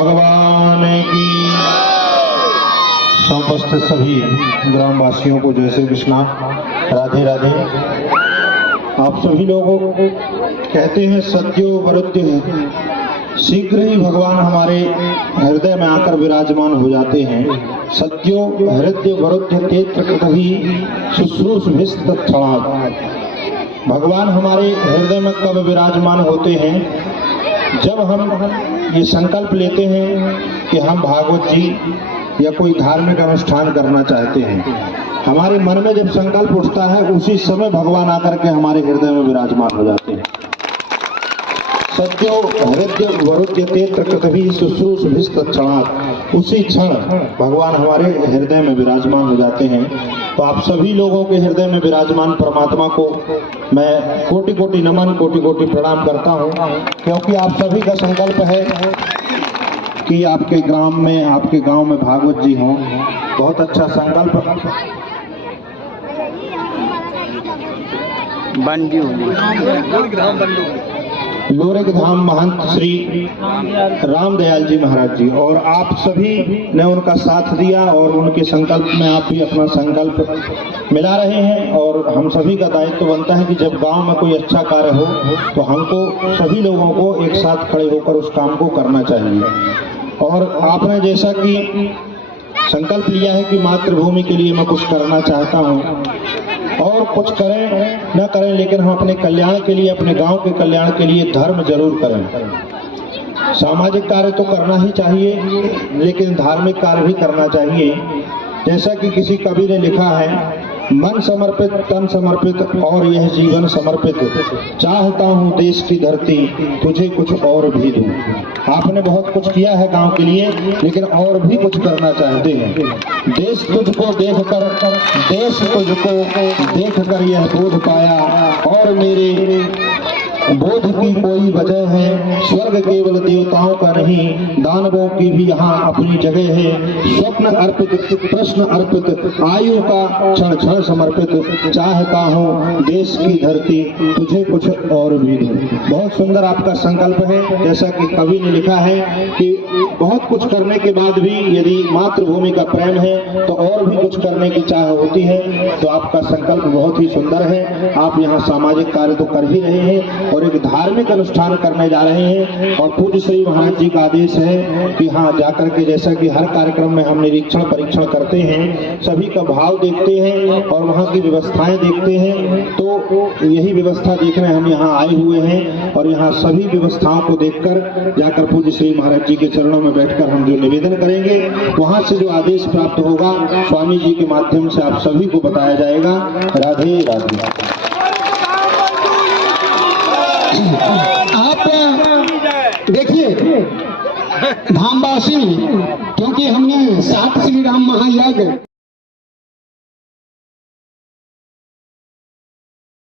भगवान की। समस्त सभी ग्रामवासियों को जय श्री कृष्णा, राधे राधे। आप सभी लोगों को कहते हैं सत्यो वरुद्ध, शीघ्र ही भगवान हमारे हृदय में आकर विराजमान हो जाते हैं। सत्यो हृदय वरुद्ध तेत्र कृतहि शुश्रूषभिस्तत्क्षणात्। भगवान हमारे हृदय में कब विराजमान होते हैं? जब हम ये संकल्प लेते हैं कि हम भागवत जी या कोई धार्मिक अनुष्ठान करना चाहते हैं। हमारे मन में जब संकल्प उठता है उसी समय भगवान आकर के हमारे हृदय में विराजमान हो जाते हैं। सत्यो हृदय वरुद्ध तेत्र कृतहि शुश्रूषभिस्तत्क्षणात्। उसी क्षण भगवान हमारे हृदय में विराजमान हो जाते हैं। तो आप सभी लोगों के हृदय में विराजमान परमात्मा को मैं कोटि कोटि नमन, कोटि कोटि प्रणाम करता हूँ, क्योंकि आप सभी का संकल्प है कि आपके गांव में भागवत जी हों। बहुत अच्छा संकल्प। लोरेक धाम महंत श्री रामदयाल जी महाराज जी और आप सभी ने उनका साथ दिया और उनके संकल्प में आप भी अपना संकल्प मिला रहे हैं। और हम सभी का दायित्व बनता है कि जब गांव में कोई अच्छा कार्य हो तो हमको सभी लोगों को एक साथ खड़े होकर उस काम को करना चाहिए। और आपने जैसा कि संकल्प लिया है कि मातृभूमि के लिए मैं कुछ करना चाहता हूँ, और कुछ करें न करें लेकिन हम अपने कल्याण के लिए, अपने गांव के कल्याण के लिए धर्म जरूर करें। सामाजिक कार्य तो करना ही चाहिए लेकिन धार्मिक कार्य भी करना चाहिए। जैसा कि किसी कवि ने लिखा है, मन समर्पित तन समर्पित और यह जीवन समर्पित, चाहता हूँ देश की धरती तुझे कुछ और भी दूं। आपने बहुत कुछ किया है गांव के लिए लेकिन और भी कुछ करना चाहते हैं। देश तुझको देखकर यह बोध पाया, और मेरे बोध की कोई वजह है। स्वर्ग केवल देवताओं का नहीं, दानवों की भी यहाँ अपनी जगह है। स्वप्न अर्पित, प्रश्न अर्पित, आयु का क्षण क्षण समर्पित, चाहता हूँ देश की धरती तुझे कुछ और भी दूं। बहुत सुंदर आपका संकल्प है। जैसा कि कवि ने लिखा है कि बहुत कुछ करने के बाद भी यदि मातृभूमि का प्रेम है तो और भी कुछ करने की चाह होती है। तो आपका संकल्प बहुत ही सुंदर है। आप यहाँ सामाजिक कार्य तो कर ही रहे हैं और एक धार्मिक अनुष्ठान करने जा रहे हैं। और पूज्य श्री महाराज जी का आदेश है कि हाँ जाकर के, जैसा कि हर कार्यक्रम में हम निरीक्षण परीक्षण करते हैं, सभी का भाव देखते हैं और वहाँ की व्यवस्थाएं देखते हैं। तो यही व्यवस्था देखने हम यहाँ आए हुए हैं और यहाँ सभी व्यवस्थाओं को देखकर जाकर पूज्य श्री महाराज जी के चरणों में बैठकर हम जो निवेदन करेंगे, वहाँ से जो आदेश प्राप्त होगा स्वामी जी के माध्यम से आप सभी को बताया जाएगा। राधे राधे। आप देखिए धामवासी, क्योंकि हमने 7 श्री राम महायज्ञ